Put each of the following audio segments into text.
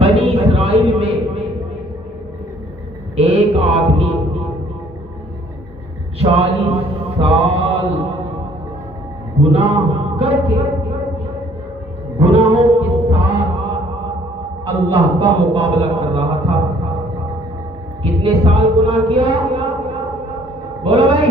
بنی اسرائیل میں ایک آدمی 40 سال گناہ کر کے گناہوں کے ساتھ اللہ کا مقابلہ کر رہا تھا. کتنے سال گناہ کیا؟ بولو بھائی.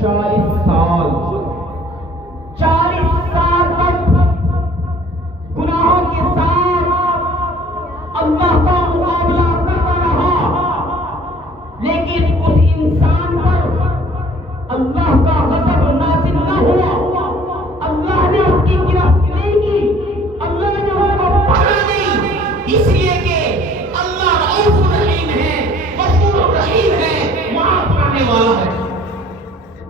40 سال. 40 سال تک گناہوں کے ساتھ اللہ کا مقابلہ کرتا رہا، لیکن اس انسان پر اللہ کا غضب نازل نہ ہوا. اللہ نے اس کی گرفت نہیں کی، اللہ نے اس کو پکڑا نہیں، اس لیے کہ اللہ رؤوف رحیم ہے، غفور رحیم ہے، معاف کرنے والا ہے.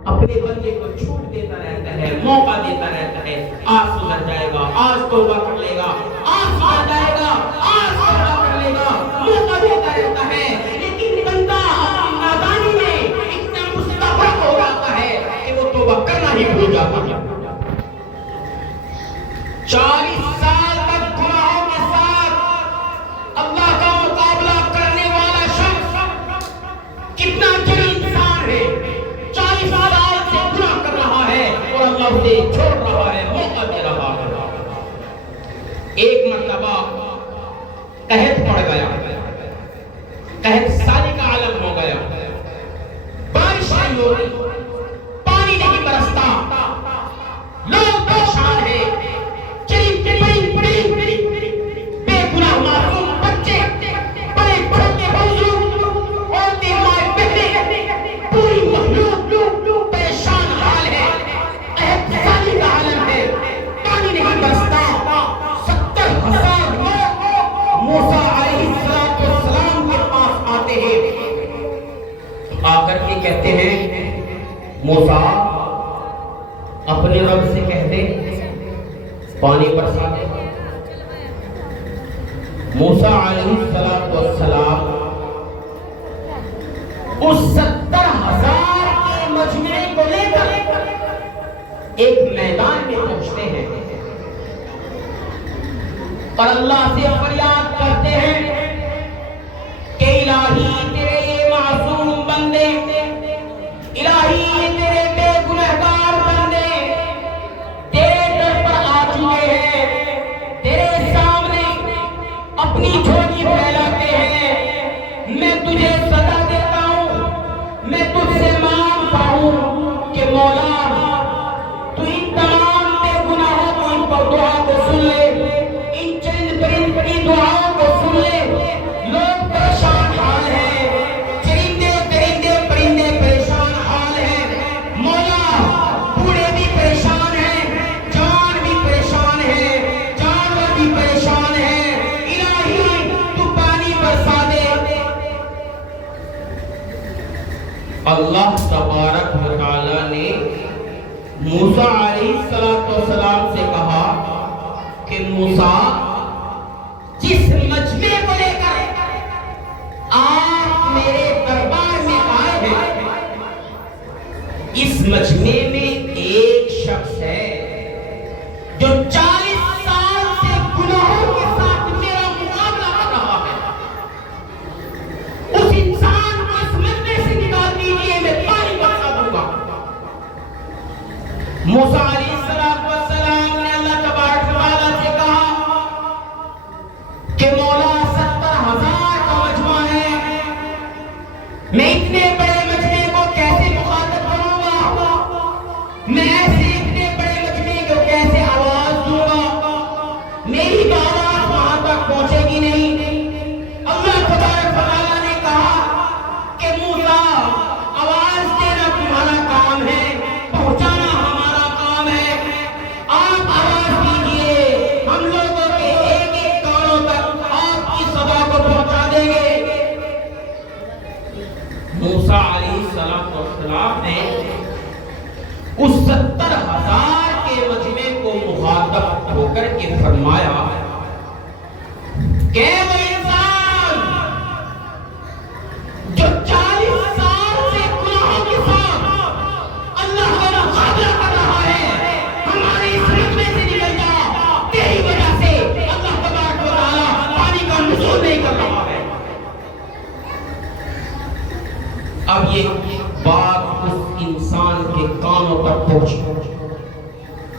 اپنے بندے کو چھوٹ دیتا رہتا ہے، موقع دیتا رہتا ہے. آج سدھر جائے گا، آج توبہ کر لے گا، آج سدھر جائے گا، آج توبہ کر لے گا، موقع دیتا رہتا ہے. لیکن بندہ اپنی نادانی میں اتنا مستبق ہو جاتا ہے کہ وہ توبہ کرنا ہی بھول جاتا ہے. 40 سال تک گناہوں کے ساتھ اللہ کا مقابلہ کرنے والا شخص کتنا جلیل انسان ہے. 40 سال سے گناہ کر رہا ہے اور اللہ اسے چھوڑ رہا ہے، موقع دے رہا ہے. ایک مرتبہ قحط پڑ گیا، قحط سالی کا عالم ہو گیا، بارش نہیں ہو رہی، پانی نہیں برستا، لوگ پریشان ہیں. بے گناہ معصوم بچے، بڑے چھوٹے بزرگ، عورتیں، مائیں بہنیں، پوری مخلوق پریشان حال ہے. قحط سالی کا عالم ہے، پانی نہیں برستا. 70,000 لوگ موسیٰ علیہ السلام کے پاس آتے ہیں، آ کر کے کہتے ہیں موسیٰ اپنے رب سے کہہ دے پانی برسا دے. موسیٰ علیہ السلام اس 70,000 کے مجمع کو لے کر ایک میدان میں پہنچتے ہیں اور اللہ سے فریاد کرتے ہیں کہ الہی تیرے یہ معصوم بندے، الہی یہ تیرے بے گنہگار بندے تیرے در پر آ چکے ہیں، تیرے سامنے اپنی جھولی پھیلاتے ہیں. میں تجھے سزا دیتا ہوں، میں تجھ سے مانگتا ہوں کہ مولا تو ان تمام بے گناہوں کو، ان دعا کو سن لے، ان چند پرند کی دعاؤں کو سن لے. لوگ پریشان حال ہیں، چرندے درندے پرندے پریشان حال ہیں. مولا بوڑھے بھی پریشان ہیں، جوان بھی پریشان ہیں، جانور بھی پریشان ہیں. الہی تو پانی برسا دے. اللہ تبارک و تعالی نے موسیٰ علیہ السلام سے کہا کہ موسیٰ جس مجمع کو لے کر آپ میرے دربار میں آئے ہیں، اس مجمع میں ایک شخص ہے جو 40 سال سے گناہوں کے ساتھ میرا مقابلہ کر رہا ہے. اس انسان کو اس مجمع سے نکال دیجیے، میں پانی برسا دوں گا. موسیٰ علیہ السلام نے اللہ تبارک و تعالیٰ سے کہا کہ مولا 70,000 کا مجمع ہے، میں اتنے بڑے مجمع کو کیسے مخاطب کروں گا؟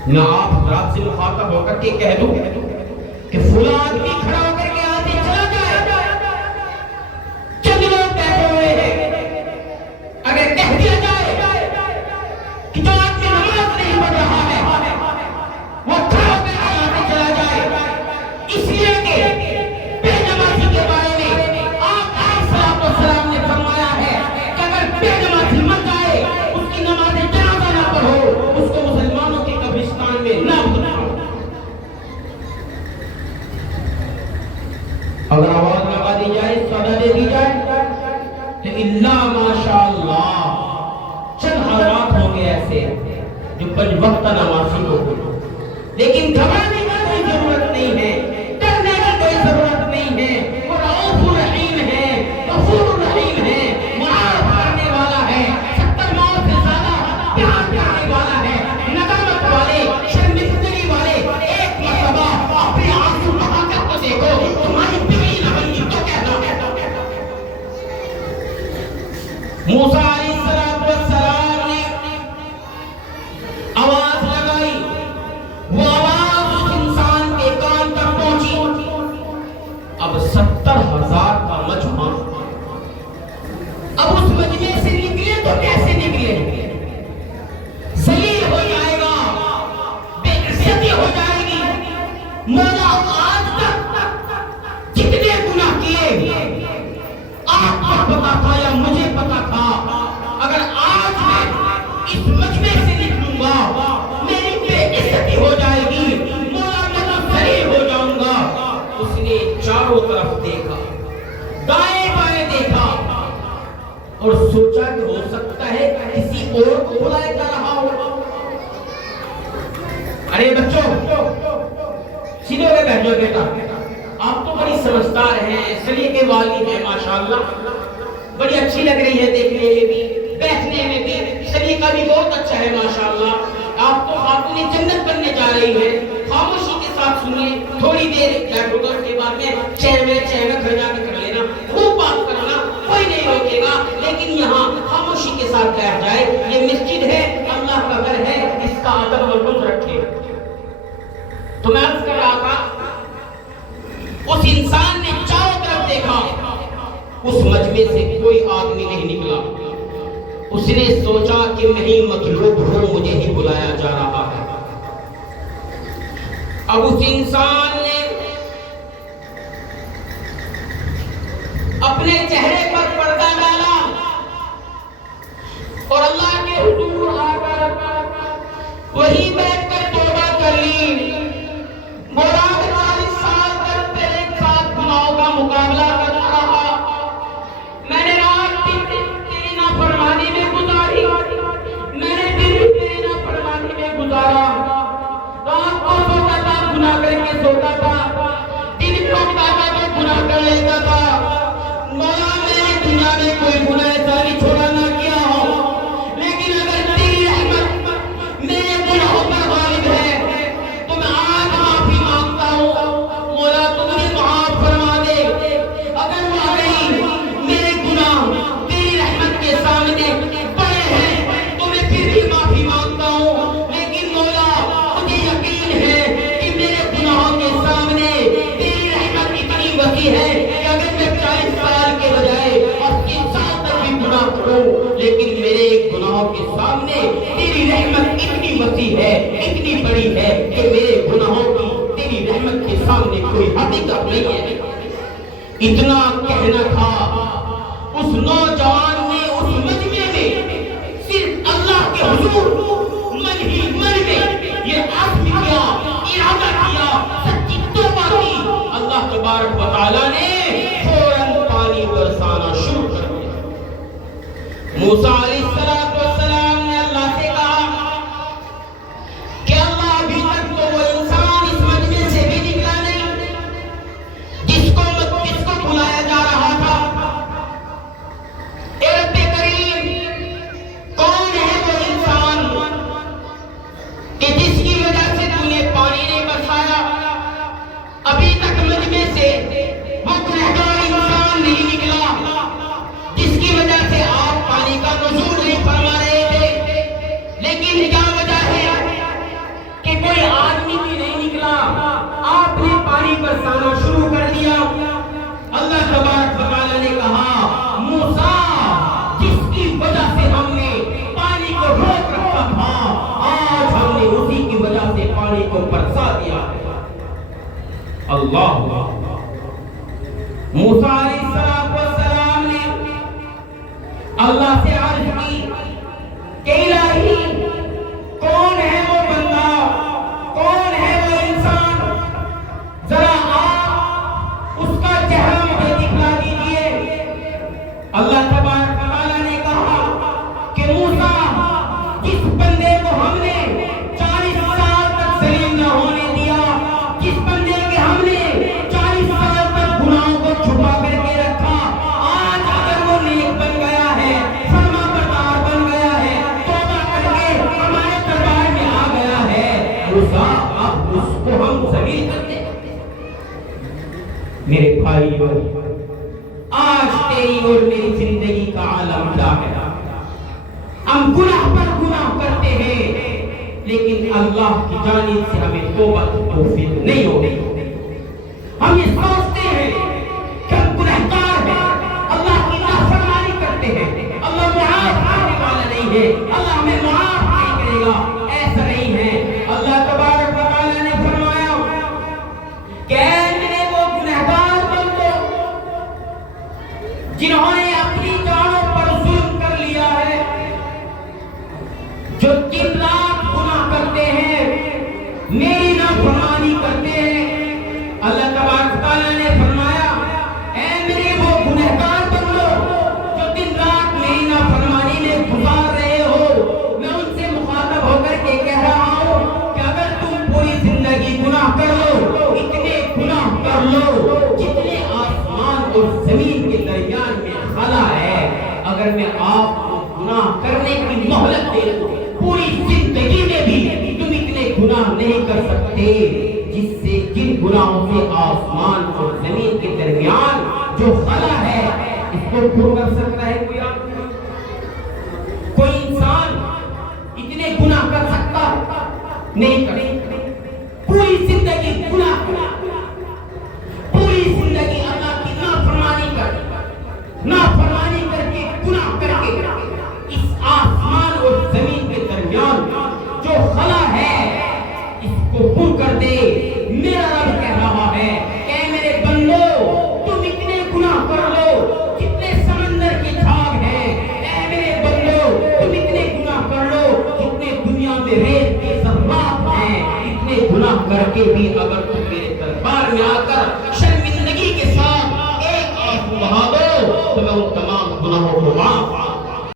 نہ آپ حضرات سے مخاطب ہو کر کے کہہ دوں کہ فلاں آدمی کھڑا ہو کر کے آدمی چلا جائے، چند لوگ بیٹھے ہوئے ہیں، اگر کہہ دیا جائے کہ جو آدمی نماز نہیں پڑھ رہا ہے وہ کھڑا ہو کر کے آدمی چلا جائے، اس لیے کہ بے نمازی کے بارے میں آپ علیہ السلام نے فرمایا ہے کہ اگر بے نمازی مر جائے اس کی نماز جنازہ نہ پڑھو، اس کو مسلمانوں کے قبرستان میں نہ بٹھاؤ۔ اگر آواز لگا دی جائے، صدا دے دی جائے تو اللہ ماشاءاللہ چند حضرات ہوں گے ایسے جو 5 وقت نمازی ہو، لیکن گھبرانے کی کوئی ضرورت نہیں ہے، ڈرنے کی کوئی ضرورت نہیں ہے، وہ رؤوف الرحیم ہے، غفور الرحیم ہے، معاف کرنے والا ہے، 70 ماؤں سے زیادہ پیار کرنے والا ہے، ندامت والے، شرمندگی والے، ایک مرتبہ اپنے آنسو بہا کر تو دیکھو، تمہاری بیوی نہ بنی تو کہنا۔ موسیٰ علیہ السلام نے آواز لگائی، وہ آواز اس انسان کے کان تک پہنچی۔ اب 70,000 کا مجمع، اب اس مجمع سے نکلے تو کیسے نکلے؟ ذلیل ہو جائے گا، بے عزتی ہو جائے گی۔ مولا آج تک جتنے گناہ کیے آپ کو پتا تھا یا مجھے پتا تھا، اگر آج میں اس مجمع سے نکلوں گا میری بے عزتی ہو جائے گی، مولا میں تو ذلیل ہو جاؤں گا۔ اس نے چاروں طرف دیکھا، دائیں بائیں دیکھا اور سوچا کہ ہو سکتا ہے کسی اور کو بلایا جا رہا ہو۔ ارے بچوں سیدھے ہوئے بیٹھو بیٹا، آپ تو بڑی سمجھدار ہیں، سلیقے والی ہیں ماشاءاللہ، بڑی اچھی لگ رہی ہے دیکھنے میں بھی، بیٹھنے میں بھی، سلیقہ بھی بہت اچھا ہے ماشاءاللہ۔ آپ تو خاتون جنت بننے جا رہی ہیں، خاموشی کے ساتھ سنیے، تھوڑی دیر بیٹھو گا، اس کے بعد میں چہمے گھر جا کے کر لینا، خوب بات کرنا، کوئی نہیں روکے گا، لیکن یہاں خاموشی کے ساتھ بیٹھ جائے۔ یہ مسجد ہے، اللہ کا گھر ہے، اس کا ادب اور لطف رکھے۔ تو میں عرض کر رہا تھا، اس انسان نے چاروں طرف دیکھا، اس مجمع سے کوئی آدمی نہیں نکلا۔ اس نے سوچا کہ میں ہی مطلوب ہوں، مجھے ہی بلایا جا رہا ہے۔ اب اس انسان نے اپنے چہرے پر پردہ ڈالا اور اللہ کے حضور آ کر وہی بیٹھ کر توبہ کر لی۔ مراد 40 سال تک میرے ساتھ گناہوں کا مقابلہ کرتا رہا، میں نے رات بھی تیری نافرمانی میں گزاری، میں نے دن بھی تیری نافرمانی میں گزارا، رات کو سوتا تھا گناہ کر کے سوتا تھا، دن کو اٹھتا تھا تو گناہ کر لیتا تھا۔ مولا میں نے دنیا میں کوئی گناہ ایسا نہیں چھوڑا نہ کیا ہو، لیکن اگر تیری رحمت میرے گناہوں پر غالب ہے تو میں آج معافی مانگتا ہوں، مولا تو مجھے معاف فرما دے۔ اگر واقعی میرے گناہ تیری رحمت کے سامنے بڑے ہیں تو میں پھر بھی معافی مانگتا ہوں، لیکن مولا مجھے یقین ہے کہ میرے گناہوں کے سامنے تیری رحمت اتنی وسیع ہے کہ اگر میں 40 سال کے بجائے 80 سال تک بھی گناہ کروں، لیکن میرے گناہوں کے سامنے تیری رحمت اتنی وسیع ہے، اتنی بڑی ہے کہ میرے گناہوں کی تیری رحمت کے سامنے کوئی حقیقت نہیں ہے۔ اتنا کہنا تھا، اس نوجوان نے اس مجمع میں صرف اللہ کے حضور من ہی من میں یہ عزم کیا، ارادہ کیا، سچی توبہ کی، اللہ تبارک و تعالیٰ نے فوراً پانی برسانا شروع کر دیا۔ موسیٰ علیہ السلام نے اللہ سے کہا کہ اللہ ابھی تک تو وہ انسان اس مجمع سے بھی نکلا نہیں جس کو بلایا جا رہا تھا۔ اے رب کریم، کون ہے وہ انسان کہ جس کی وجہ سے تو نے پانی نہیں برسایا؟ ابھی تک مجمع سے وہ گنہگار انسان نہیں نکلا جس کی وجہ سے آپ پانی کا نزول نہیں فرمایا۔ اللہ موسیٰ علیہ السلام نے اللہ سے عرض کی کہ الہی کون ہے وہ بندہ، کون ہے وہ انسان، ذرا آپ اس کا چہرہ مجھے دکھلا دیجئے۔ اللہ تبارک و تعالیٰ نے کہا کہ موسیٰ، جس بندے کو ہم نے 40 سال تک ذلیل نہ ہونے دیا، جس بندے کے ہم نے 40 سال تک گناہوں کو چھپا کر کے رکھا، آج اگر وہ نیک بن گیا ہے، فرما بردار بن گیا ہے، توبہ کر کے ہمارے دربار میں آ گیا ہے، موسیٰ اب اس کو ہم ذلیل کر دیں۔ میرے بھائیو، آج تیری اور میری زندگی کا عالم کیا ہے؟ ہم گناہ پر گناہ کرتے ہیں، لیکن اللہ کی جانب سے ہمیں توبہ کی توفیق نہیں ہو رہی۔ ہم یہ سوچتے ہیں کہ ہم گنہگار ہیں، اللہ کی نافرمانی کرتے ہیں، اللہ معاف کرنے والا نہیں ہے، اللہ ہمیں معاف نہیں کرے گا، ایسا نہیں ہے۔ اللہ تبارک و تعالیٰ نے فرمایا کہ اے میرے وہ گنہگار بندو جنہوں نے اپنی جانوں پر ظلم کر لیا ہے، جو دن رات گناہ کرتے ہیں، میری نافرمانی کرتے ہیں، اللہ تبارک تعالیٰ نے فرمایا اے میرے وہ گنہگار بندو جو دن رات میری نافرمانی میں گزار رہے ہو، میں ان سے مخاطب ہو کر کے کہہ رہا ہوں کہ اگر تم پوری زندگی گناہ کر لو، اتنے گناہ کر لو جتنے آسمان اور زمین کے درمیان میں خلا ہے، اگر میں آپ کو گناہ کرنے کی مہلت دے دوں، پوری زندگی میں بھی تم اتنے گناہ نہیں کر سکتے جس سے جن گناہوں سے آسمان اور زمین کے درمیان جو خلا ہے اس کو پور کر سکتا ہے کوئی آدمی؟ کوئی انسان اتنے گناہ کر سکتا نہیں کرے؟ پوری زندگی گناہ کر، پوری زندگی اللہ کی نافرمانی کر کے گناہ کر کے اس آسمان اور زمین کے درمیان جو خلا ہے اس کو پور کر دے۔ میرا رب کہہ رہا ہے کہ میرے بندو تم اتنے گناہ کر لو جتنے سمندر کی جھاگ ہیں، اے میرے بندو تم اتنے گناہ کر لو جتنے دنیا میں ریت کے ذرات ہیں، اتنے گناہ کر کے بھی اگر تم میرے دربار میں آ کر